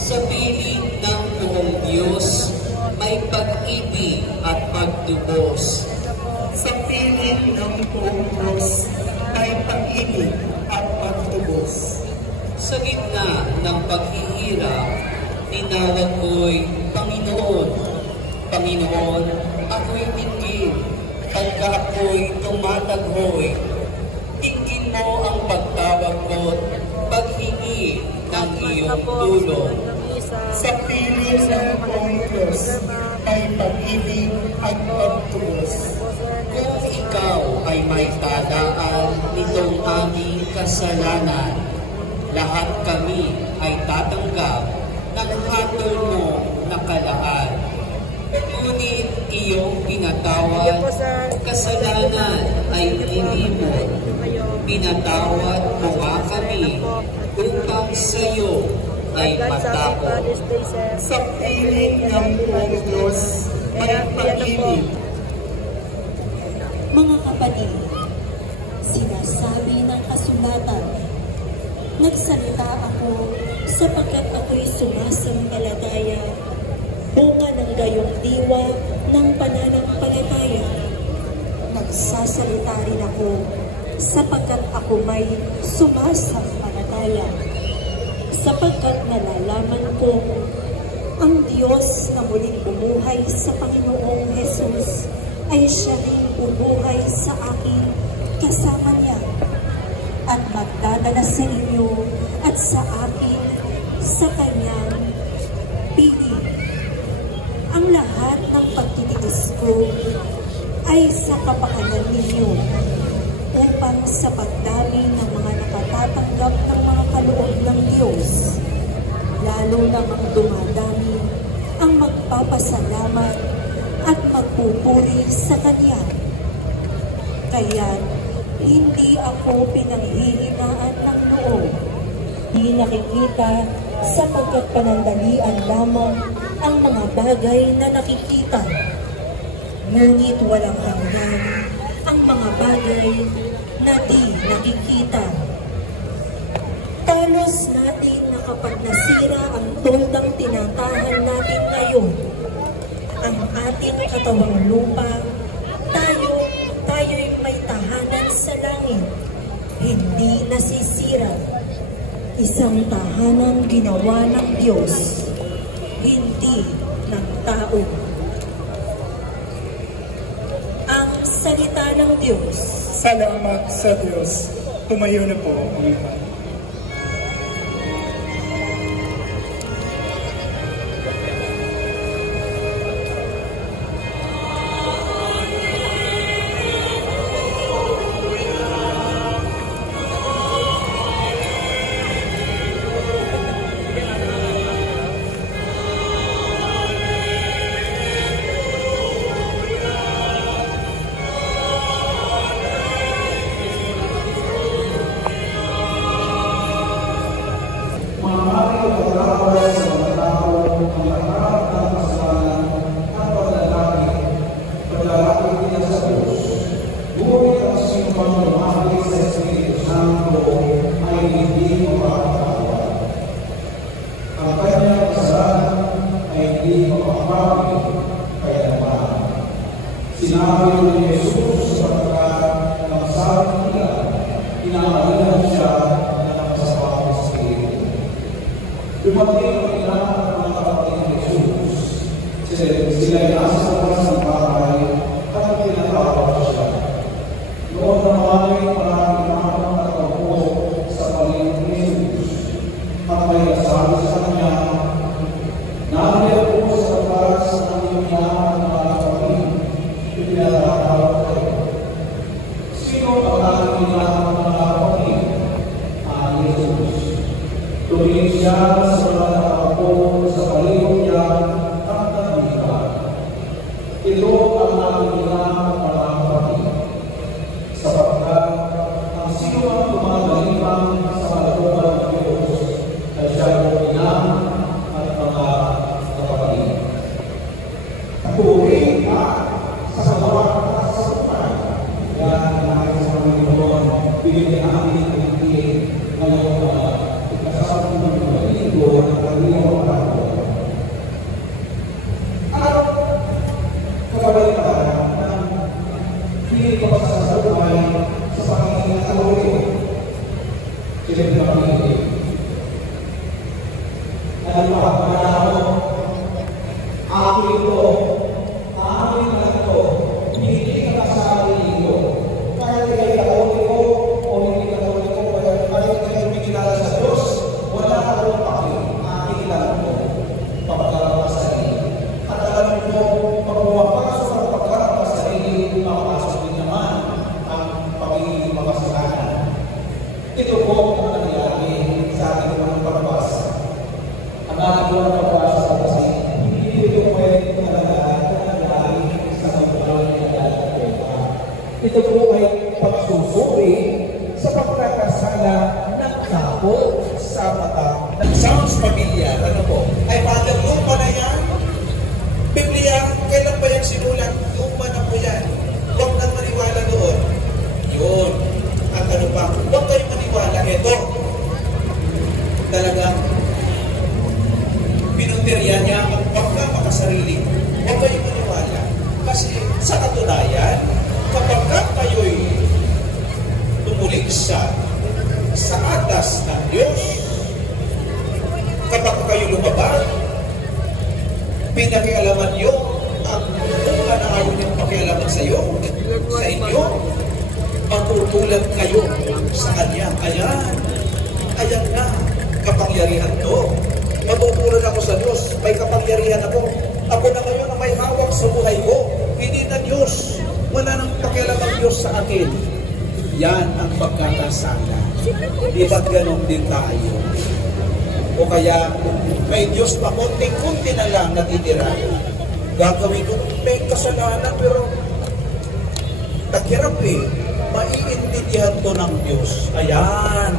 Sa piling ng buong Diyos, may pag-ibig at pagtubos. Sa piling ng buong Diyos, may pag-ibig at pagtubos. Sa gitna ng paghihirap, tinawag ko'y Panginoon. Panginoon, ako'y tingin, pagka ako'y tumataghoy. Tingin mo ang pagtawag ko, paghingi ng iyong tulong. Sa piling ng buong Diyos, may pag-ibig at pagtubos. Kung ikaw ay may talaan nitong aming kasalanan, lahat kami ay tatanggap ng hatol mo na kalaan. Ngunit iyong pinatawad, kasalanan ay ilimot. Pinatawad mo nga kami upang sa'yo ay matakot. Sa piling ng buong Diyos, may pag-ibig. Mga kapatid, sinasabi ng kasulatan, nagsalita ako sapagkat ako'y sumasampalataya, bunga ng gayong diwa ng pananampalataya. Nagsasalita rin ako sapagkat ako may sumasampalataya, sapagkat nalalaman ko ang Diyos na muling bumuhay sa Panginoong Jesus ay siya rin bubuhay sa akin kasama niya at magdadala sa inyo at sa akin sa kanyang piling. Ang lahat ng pagtitiis ko ay sa kapakanan ninyo upang sa pagdami ng mga nakatatanggap ng mga kaloob ng Diyos, lalo namang dumadami ang magpapasalamat at magpupuri sa Kanya. Kaya hindi ako pinanghihinaan ng noo, di nakikita sapagkat panandalian lamang ang mga bagay na nakikita. Ngunit walang hanggan ang mga bagay na di nakikita. Talos natin na kapag nasira ang toldang tinatahan natin ngayon, ang ating katawang lupa, tayo'y may tahanan sa langit, hindi nasisira. Isang tahanang ginawa ng Diyos, hindi ng tao. Ang salita ng Diyos. Salamat sa Diyos. Tumayo na po ang lahat. Sinabi ni Jesus sapagkat ang sabi nila, pinangalihan siya ng masawang espiritu. Dumating ang ilang mga kapatid ni Jesus. Sila'y nasa labas ng bahay at pinatawag siya. Noon naman ay maraming mga nakaupo sa paligid ni Jesus. At may nasabi sa kanya, "Nariyan po sa labas ng iyong yaman mga kapatid, pinatawag kayo." Sino ang aking yaman mga kapatid? Ang Jesus. Tumingin siya sa mga nakaupo sa paligid niya at nagbiba. Ito ang aking yaman mga kapatid. Sapagkat ang sino ang tumagalimang sa kalooban ng Diyos ay siya ang ina at mga kapatid. Puri ka sa bawat kasatuan. Yan ang aking sa Panginoon, binigyan namin ang hindi ngayong ikasapong linggo ng Alam mo, akin ito, amin na ito, hindi ka kasali ito. Kaya hindi ka katoliko o hindi ka katoliko, kaya hindi ka kumikilala sa Diyos, wala ka rin paki, akin lang ito, pagkakas sa sarili. At alam mo, pag pumapasok ang pagkakas sa sarili, makapasok din naman ang pagiging makasalanan. Ito po ang nangyari sa ating mga pagbasa. Ang ating mga pagbasa kasi hindi ito pwede talaga sa pagkakas ng ito po ay pagsusuri sa pagkakasala ng tao sa mata ng sounds pamilya. Ano po? Ay Father, luma na yan. Biblia, kailan ba yan sinulat? Luma na po yan. Huwag nang maniwala doon. Yun. At ano pa? Huwag kayong maniwala. Ito. Talagang pinuntirya niya ang pagkamakasarili. Huwag kayong maniwala. Kasi sa katunayan, kapag kayo'y tumuligsa sa atas ng Diyos, kapag kayo lumabas, pinakialaman niyo ang kung ayaw niyang pakialaman sa iyo, sa inyo, matutulan kayo sa Kanya. Ayan na, kapangyarihan to. Matutulan ako sa Diyos, may kapangyarihan ako. Ako na ngayon ang may hawak sa buhay ko. Hindi na Diyos. Wala nang pakialam ang Diyos sa akin. Yan ang pagkakasala. Di ba't ganon din tayo? O kaya, may Diyos pa, konting-kunti na lang natitira. Gagawin ko, may kasalanan, pero taghirap eh. Maiintindihan to ng Diyos. Ayan.